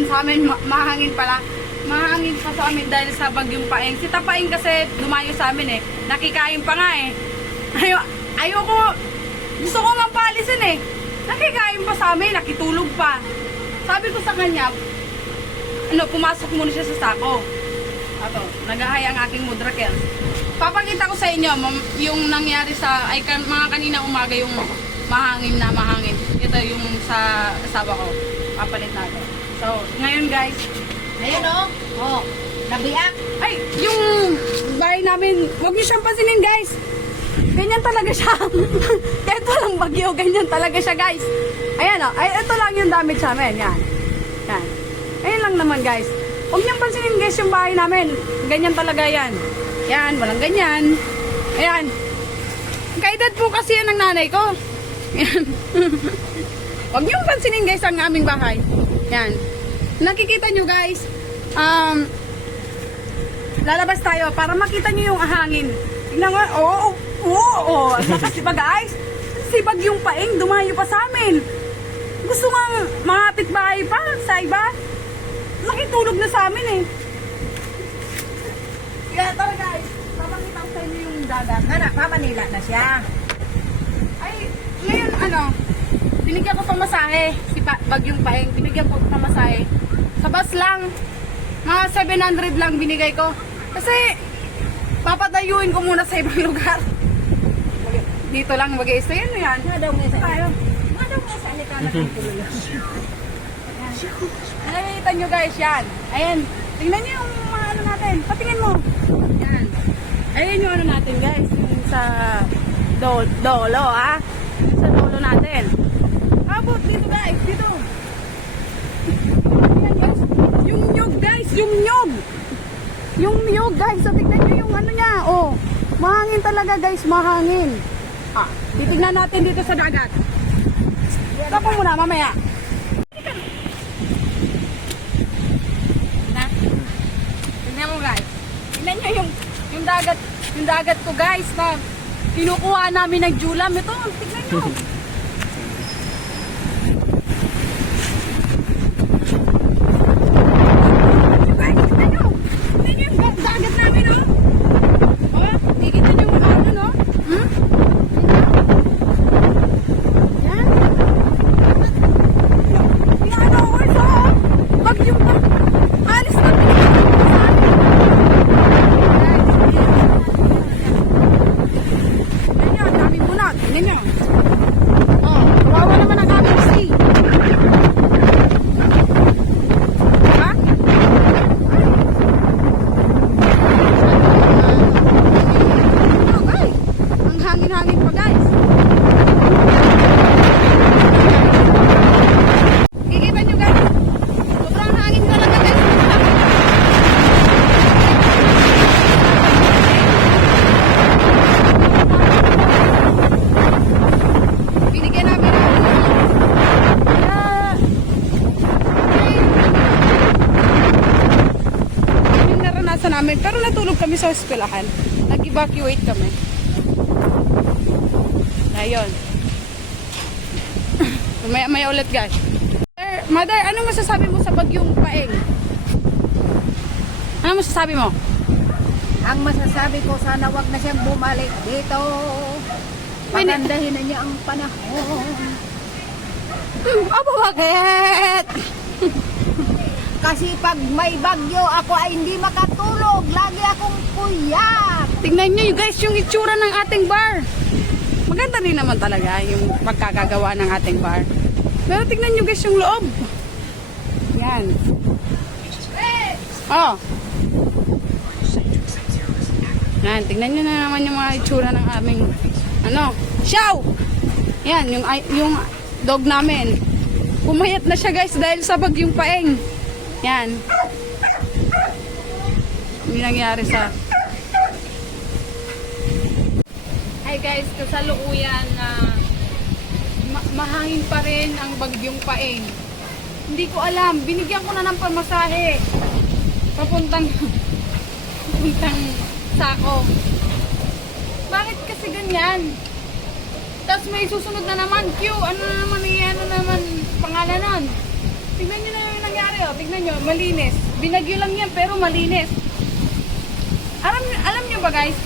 mahangin sa amin, mahangin pala. Mahangin pa sa amin dahil sa bagyong Paeng. Si Tapaing kasi dumayo sa amin eh. Nakikain pa nga eh. Ayoko, gusto ko nga paalisin eh. Nakikain pa sa amin, nakitulog pa. Sabi ko sa kanya, pumasok muna siya sa sako. Ato, nagahay ang aking mudrakel. Papakita ko sa inyo yung nangyari sa, mga kanina umaga yung mahangin na mahangin. Ito yung sa asawa ko. Papalit natin. So, ngayon guys, Ayan o. Oh, nabiyak. ay, yung bahay namin, huwag niyo siyang pansinin guys. Ganyan talaga siya. Kahit walang bagyo, ganyan talaga siya guys. Ayan o, ay, ito lang yung damage sa amin. Yan. Yan. Ayan lang naman guys. Huwag niyang pansinin guys yung bahay namin. Ganyan talaga yan. Yan, walang ganyan. Ayan. Kaedad po kasi yan ng nanay ko. Yan. Huwag niyong pansinin guys ang aming bahay. Yan. Nakikita nyo guys, lalabas tayo para makita nyo yung hangin. Tingnan nga, lakas diba guys? Sibag yung Paeng, dumayo pa sa amin. Gusto nga makapit bahay pa sa iba. Nakitulog na sa amin eh. Kaya tara guys, papakita ko sa inyo yung dagat. Anak, Manila na siya. Ay, ngayon binigyan ko pang masahe, bagyong Paeng, binigyan ko pang masahe. Sa bus lang, mga 700 lang binigay ko. Kasi, papadayuin ko muna sa ibang lugar. Dito lang mag-i-stay, ano yan? Nga daw nga sa Tayo. Nga daw nga sa alikanak ng tuloy. Nakikita nyo guys, yan. Ayan, tingnan nyo yung mga ano natin. Patingin mo. Yan. Ayan yung ano natin guys, yung sa dolo, ha? Yung sa dolo natin. Abot dito guys, dito. Ayan guys, yung nyug guys, yung nyug. Yung nyug guys, so tignan nyo yung ano niya, oh. Mahangin talaga guys, mahangin. Titignan natin dito sa dagat. Tapos muna, mamaya. Tignan mo guys. Tignan nyo yung dagat ko guys na kinukuha namin ng julam. Ito, tignan nyo. Guys, tignan nyo. Tignan nyo yung dagat namin, oh. Oh, tignan nyo yung ano, no? Yan. Yung ano, so, bagyong alis na Ganyan, ang daming bulag. Ganyan. Oh, kawawa naman ang aming stay. Diba? Oh, guys. Ang hangin-hangin pa, guys. Kikita nyo, guys. Sobrang hangin talaga, guys. Binigyan namin yung naranasan namin. Pero natulog kami sa eskwelahan. Nag-evacuate kami. Ayun. Maya ulit guys. Mother, anong masasabi mo sa bagyong Paeng? Ano masasabi mo? Ang masasabi ko, sana wag na siyang bumalik dito. Pagandahin na niya ang panahon. Aba, bakit? Kasi pag may bagyo, ako ay hindi makatulog. Lagi akong puyat. Tingnan nyo guys yung itsura ng ating bar. Maganda rin naman talaga yung pagkakagawa ng ating bar. Pero tingnan nyo guys yung loob. Yan. Oh. Yan, tingnan nyo na naman yung mga itsura ng aming Chow! Yan, yung dog namin. Pumayat na siya guys dahil sa bagyong Paeng. Yan. Yung nangyari sa... Hi guys, kasalukuyan na mahangin pa rin ang bagyong Paeng. Hindi ko alam, binigyan ko na ng pamasahe. Papuntang Sako. Bakit kasi ganyan? Tapos may susunod na naman, Q. Ano na naman pangalan nun? Tignan nyo na yung nangyari. oh, tignan nyo, malinis. Binagyo lang yan, pero malinis. Alam nyo ba guys,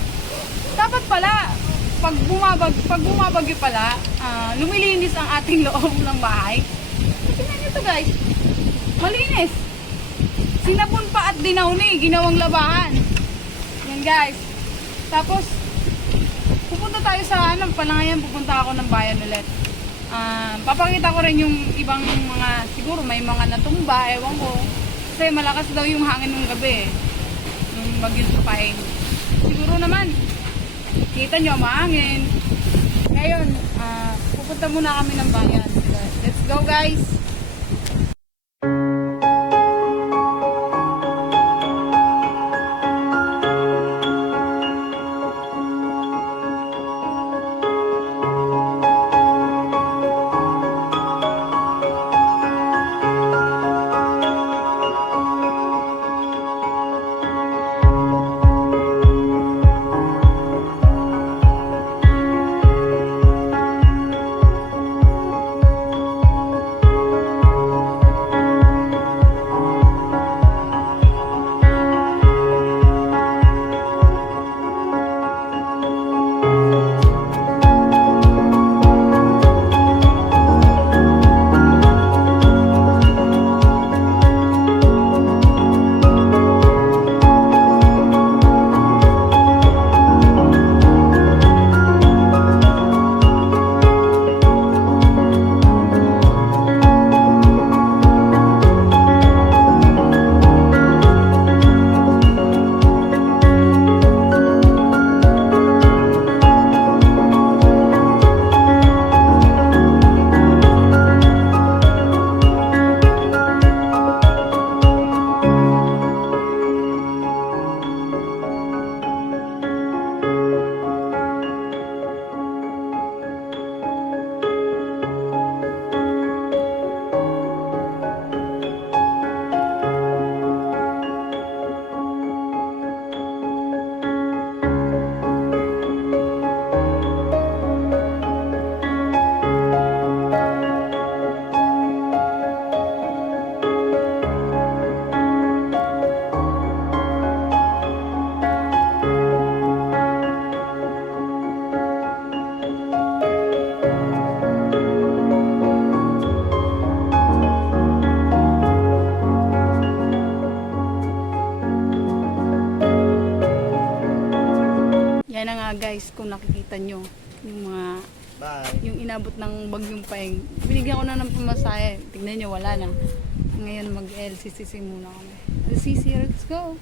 dapat pala, pag bumabagyo pala, lumilinis ang ating loob ng bahay. Tignan nyo to guys, malinis. Sinabon pa at dinauni, ginawang labahan. Yan guys. Tapos, pupunta tayo sa Palangayan, pupunta ako ng bayan ulit. Papakita ko rin yung ibang mga, siguro may mga natumba, ewan ko. Kasi malakas daw yung hangin ng gabi yung bagyong Tapaing. Siguro naman, kita nyo, mahangin. Ngayon, pupunta muna kami ng bayan. Let's go guys! Yan na nga guys, kung nakikita nyo yung mga yung inabot ng bagyong Paeng. Binigyan ko na ng pamasahe. Tignan nyo, wala na. Ngayon mag-LCCC muna kami. LCC, let's go!